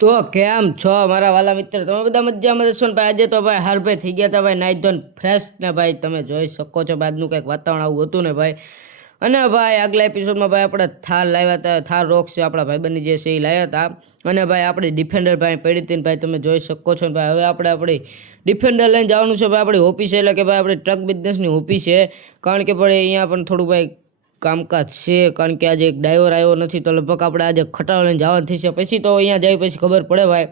તો કેમ છો મારા વાલા મિત્ર? તમે બધા મજામાં રહેશો ને ભાઈ? આજે તો ભાઈ હારભાઈ થઈ ગયા હતા ભાઈ નાઈ ધોન ફ્રેશ ને ભાઈ તમે જોઈ શકો છો ભાઈ આજનું કંઈક વાતાવરણ આવું હતું ને ભાઈ. અને ભાઈ આગલા એપિસોડમાં ભાઈ આપણે થાર લાવ્યા હતા થાર રોક છે, આપણા ભાઈબંધની જે છે એ લાવ્યા હતા. અને ભાઈ આપણી ડિફેન્ડર ભાઈ પડી ભાઈ તમે જોઈ શકો છો ને ભાઈ. હવે આપણે આપણી ડિફેન્ડર લઈને જવાનું છે ભાઈ. આપણી ઓફિસ એટલે કે ભાઈ આપણી ટ્રક બિઝનેસની ઓફિસ. છે કારણ કે ભાઈ અહીંયા પણ થોડું ભાઈ કામકાજ છે, કારણ કે આજે એક ડ્રાઈવર આવ્યો નથી તો લગભગ આપણે આજે ખટારો લઈને જવાનું થશે. પછી તો અહીંયા જાય પછી ખબર પડે ભાઈ.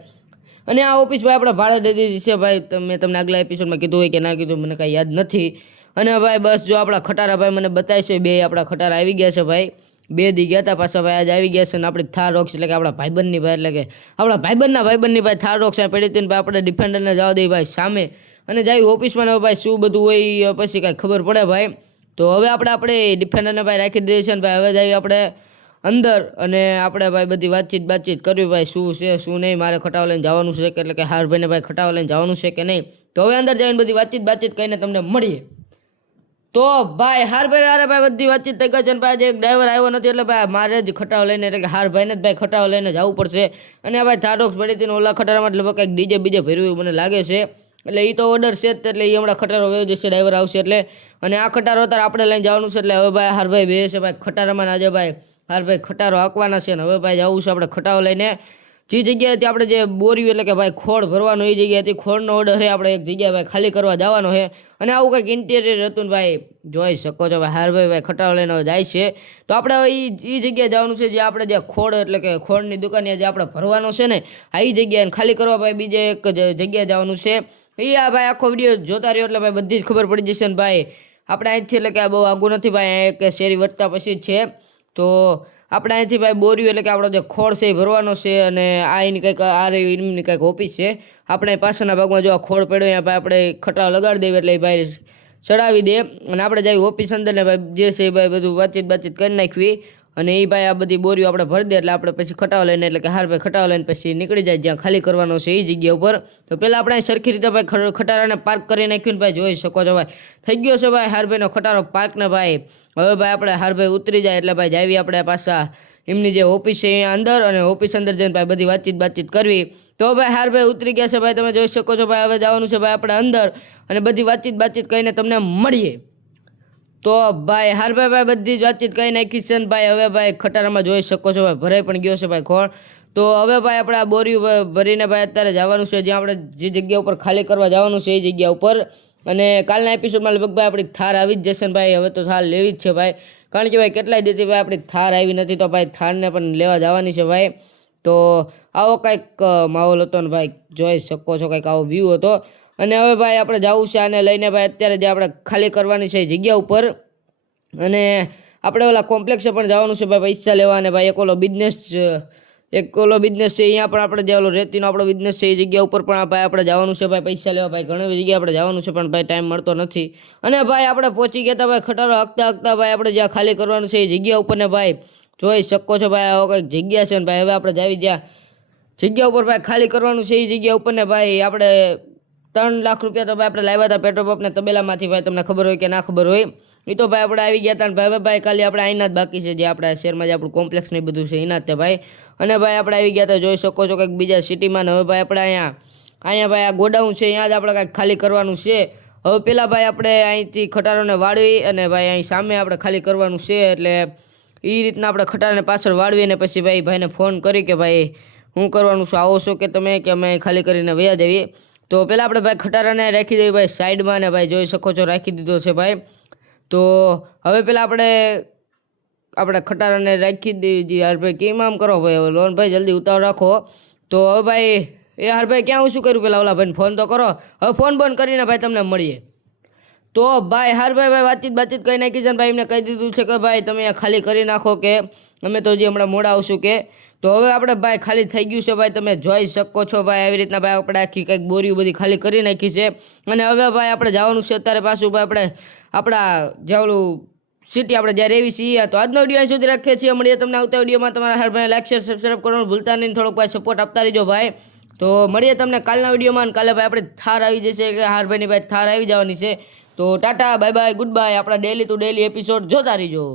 અને આ ઓફિસ ભાઈ આપણે ભાડે દઈ દીધી છે ભાઈ. મેં તમને આગલા એપિસોડમાં કીધું હોય કે ના કીધું, મને કાંઈ યાદ નથી. અને ભાઈ બસ જો આપણા ખટારા ભાઈ મને બતાવી છે, બે આપણા ખટારા આવી ગયા છે ભાઈ. બે દી ગયા હતા પાછા ભાઈ, આજે આવી ગયા છે અને આપણી થાર રોક્સ એટલે કે આપણા ભાઈબંધની ભાઈ, એટલે કે આપણા ભાઈબંધના ભાઈબંધની ભાઈ થાર રોક્સ પડી હતી ભાઈ આપણે ડિફેન્ડરને જવા દઈએ ભાઈ સામે. અને જાય ઓફિસમાં ભાઈ શું બધું હોય પછી કાંઈ ખબર પડે ભાઈ. તો હવે આપણે આપણે ડિફેન્ડરને ભાઈ રાખી દઈએ છીએ ભાઈ હવે જઈએ આપણે અંદર અને આપણે ભાઈ બધી વાતચીત બાતચીત કરવી ભાઈ શું છે, શું નહીં, મારે ખટાવ લઈને જવાનું છે કે એટલે કે હારભાઈને ભાઈ ખટાવ લઈને જવાનું છે કે નહીં. તો હવે અંદર જઈને બધી વાતચીત બાતચીત કરીને તમને મળીએ. તો ભાઈ હારભાઈ હારે ભાઈ બધી વાતચીત થઈ ગઈ છે ભાઈ આજે એક ડ્રાઈવર આવ્યો નથી એટલે ભાઈ મારે જ ખટાવ લઈને એટલે કે હારભાઈને જ ભાઈ ખટાવ લઈને જવું પડશે. અને ભાઈ થારોક્સ પડી હતી ઓલા ખટારામાં એટલે કંઈક ડીજે બીજે ભર્યું મને લાગે છે. એટલે એ તો ઓર્ડર છે જ, એટલે એ હમણાં ખટારો વયો જશે ડ્રાઈવર આવશે એટલે. અને આ ખટારો અત્યારે આપણે લઈને જવાનું છે, એટલે હવે ભાઈ હારભાઈ બે છે ભાઈ, ખટારામાં આજે ભાઈ હારભાઈ ખટારો હાંકવાના છે ને હવે ભાઈ જવું છે આપણે ખટારો લઈને. જે જગ્યાએથી આપણે જે બોર્યું એટલે કે ભાઈ ખોળ ભરવાનો, એ જગ્યાએથી ખોળનો ઓર્ડર છે, આપણે એક જગ્યાએ ભાઈ ખાલી કરવા જવાનો છે. અને આવું કંઈક ઇન્ટિરિયર હતું ને ભાઈ જોઈ શકો છો. ભાઈ હારભાઈ ભાઈ ખટાવ લઈને જાય છે. તો આપણે હવે એ જગ્યાએ જવાનું છે જે આપણે જે ખોળ એટલે કે ખોળની દુકાને જે આપણે ભરવાનો છે ને, આ એ જગ્યાએ ખાલી કરવા ભાઈ બીજે એક જગ્યાએ જવાનું છે. એ આ ભાઈ આખો વીડિયો જોતા રહ્યો એટલે ભાઈ બધી જ ખબર પડી જશે ને ભાઈ. આપણે અહીંથી એટલે કે આ બહુ આગું નથી ભાઈ એક શેરી વધતા પછી જ છે. તો આપણે અહીંથી ભાઈ બોર્યું એટલે કે આપણો જે ખોળ છે એ ભરવાનો છે અને આ એની કંઈક આ રહ્યું એમની કંઈક ઓફિસ છે. આપણે પાછળના ભાગમાં જો આ ખોળ પડ્યો, અહીંયા ભાઈ આપણે ખટાવ લગાડી દઈએ એટલે ભાઈ ચડાવી દે. અને આપણે જાય ઓફિસ અંદર ને ભાઈ જે છે ભાઈ બધું વાતચીત બાતચીત કરી નાખવી. અને એ ભાઈ આ બધી બોરીઓ આપણે ભરી દે એટલે આપણે પછી ખટાવ લઈને, એટલે કે હાર ભાઈ ખટાવ લઈને પછી નીકળી જાય જ્યાં ખાલી કરવાનો છે એ જગ્યા ઉપર. તો પહેલાં આપણે સરખી રીતે ભાઈ ખટારાને પાર્ક કરી નાખ્યું ભાઈ જોઈ શકો છો ભાઈ. થઈ ગયો છે ભાઈ હારભાઈનો ખટારો પાર્ક ને ભાઈ. હવે ભાઈ આપણે હારભાઈ ઉતરી જાય એટલે ભાઈ જાવી આપણે પાછા. એમની જે ઓફિસ છે અહીંયા અંદર અને ઓફિસ અંદર જઈને ભાઈ બધી વાતચીત બાતચીત કરવી. તો ભાઈ હાર ભાઈ ઉતરી ગયા છે ભાઈ, તમે જોઈ શકો છો ભાઈ, હવે જવાનું છે ભાઈ આપણે અંદર અને બધી વાતચીત બાતચીત કરીને તમને મળીએ. તો ભાઈ હારભાઈ ભાઈ બધી જ વાતચીત કરી નાખી છે ને ભાઈ, હવે ભાઈ ખટારામાં જોઈ શકો છો ભાઈ, ભરાઈ પણ ગયો છે ભાઈ ખોળ તો હવે ભાઈ આપણે આ બોરિયું ભરીને ભાઈ અત્યારે જવાનું છે, જ્યાં આપણે જે જગ્યા ઉપર ખાલી કરવા જવાનું છે એ જગ્યા ઉપર. અને કાલના એપિસોડમાં લગભગ ભાઈ આપણી થાર આવી જ જશે ને ભાઈ, હવે તો થાર લેવી જ છે ભાઈ. કારણ કે ભાઈ કેટલાય દિવસથી ભાઈ આપણી થાર આવી નથી તો ભાઈ થારને પણ લેવા જવાની છે ભાઈ. તો આવો કંઈક માહોલ હતો ને ભાઈ, જોઈ શકો છો કંઈક આવો વ્યૂ હતો. અને હવે ભાઈ આપણે જવું છે આને લઈને ભાઈ અત્યારે જે આપણે ખાલી કરવાની છે જગ્યા ઉપર. અને આપણે ઓલા કોમ્પ્લેક્સે પણ જવાનું છે ભાઈ પૈસા લેવા અને ભાઈ એક ઓલો બિઝનેસ એક ઓલો બિઝનેસ છે, અહીંયા પણ આપણે જે ઓલો રેતીનો આપણો બિઝનેસ છે, એ જગ્યા ઉપર પણ ભાઈ આપણે જવાનું છે, ભાઈ પૈસા લેવા, ભાઈ ઘણી જગ્યાએ આપણે જવાનું છે, પણ ભાઈ ટાઈમ મળતો નથી. અને ભાઈ આપણે પહોંચી ગયા હતા, ભાઈ ખટારો હકતા હકતા ભાઈ આપણે જ્યાં ખાલી કરવાનું છે, એ જગ્યા ઉપર ને ભાઈ જોઈ શકો છો ભાઈ, આવો કંઈક જગ્યા છે ને ભાઈ, હવે આપણે જાવી જ્યાં જગ્યા ઉપર ભાઈ ખાલી કરવાનું છે, એ જગ્યા ઉપર ને ભાઈ આપણે ત્રણ લાખ રૂપિયા તો ભાઈ આપણે લાવ્યા હતા પેટ્રોલ પંપને તબેલામાંથી, ભાઈ તમને ખબર હોય કે ના ખબર હોય. એ તો ભાઈ આપણે આવી ગયા હતા ને ભાઈ ભાઈ ખાલી આપણે અહીંના જ બાકી છે, જે આપણા શહેરમાં જે આપણું કોમ્પ્લેક્સ ને બધું છે, એના જ ભાઈ. અને ભાઈ આપણે આવી ગયા તો જોઈ શકો છો કંઈક બીજા સિટીમાં ને હવે ભાઈ આપણે અહીંયા અહીંયા ભાઈ આ ગોડાઉન છે, અહીંયા જ આપણે કાંઈક ખાલી કરવાનું છે. હવે પહેલાં ભાઈ આપણે અહીંથી ખટારોને વાળવી અને ભાઈ અહીં સામે આપણે ખાલી કરવાનું છે, એટલે એ રીતના આપણે ખટારાને પાછળ વાળવી અને પછી ભાઈ ભાઈને ફોન કરી કે ભાઈ હું કરવાનું છું, આવો છો કે તમે કે અમે ખાલી કરીને વયા જઈએ. તો પહેલાં આપણે ભાઈ ખટારાને રાખી દઈએ ભાઈ સાઈડમાં ને ભાઈ જોઈ શકો છો રાખી દીધો છે ભાઈ. તો હવે પહેલાં આપણે આપણે ખટારાને રાખી દીધી હારભાઈ કેમ આમ કરો ભાઈ? હવે લોન ભાઈ જલ્દી ઉતાવળ રાખો. તો હવે ભાઈ, એ હારભાઈ ક્યાં હું શું કર્યું પેલા ઓલા ભાઈને ફોન તો કરો. હવે ફોન બંધ કરીને ભાઈ તમને મળીએ. તો ભાઈ હારભાઈ ભાઈ વાતચીત બાતચીત કહી નાખી છે ભાઈ, એમને કહી દીધું છે કે ભાઈ, તમે ખાલી કરી નાખો કે અમે તો હજી હમણાં મોડા આવશું કે. તો હવે આપણે ભાઈ ખાલી થઈ ગયું છે ભાઈ, તમે જોઈ શકો છો ભાઈ, આવી રીતના ભાઈ આપણે આખી કંઈક બોરીઓ બધી ખાલી કરી નાખી છે. અને હવે ભાઈ આપણે જવાનું છે, અત્યારે પાછું ભાઈ આપણે આપણા જે સિટી આપણે જ્યારે એવી છીએ તો આજનો વીડિયો અહીં સુધી રાખીએ છીએ. મળીએ તમને આવતા વિડીયોમાં તમારા હાર ભાઈ લાઈક શેર સબસ્ક્રાઈબ કરવાનું ભૂલતા નહીં. થોડોક ભાઈ સપોર્ટ આપતા રહેજો ભાઈ. તો મળીએ તમને કાલના વિડીયોમાં કાલે ભાઈ આપણે થાર આવી જશે એટલે હારભાઈની ભાઈ થાર આવી જવાની છે. તો tata bye bye good bye આપણા ડેલી ટુ ડેલી એપિસોડ જોતા રહીજો.